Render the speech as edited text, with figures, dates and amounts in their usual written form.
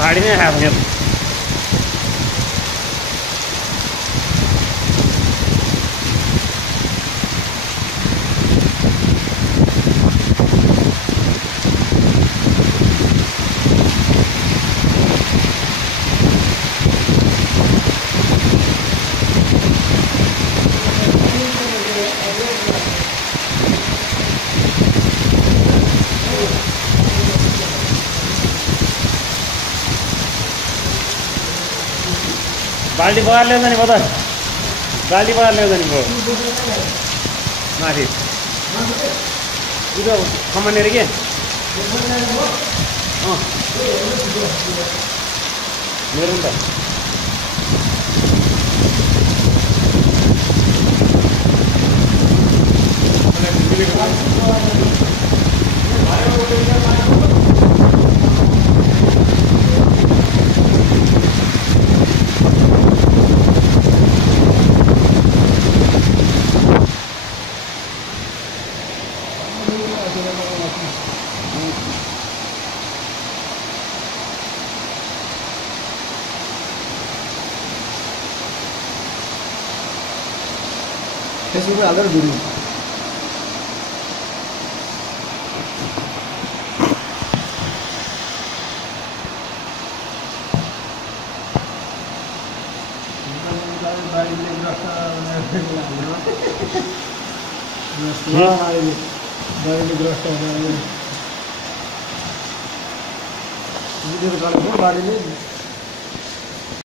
गाडी नै आएको यहाँ बाल्टी बगाएर ल्याउँछ नि बदल बाल्टी बगाएर ल्याउँछ नि भयो माथि त्यो कमानेर के मेरो नि त फेसबुक हालेर भिडियो ग्रस्त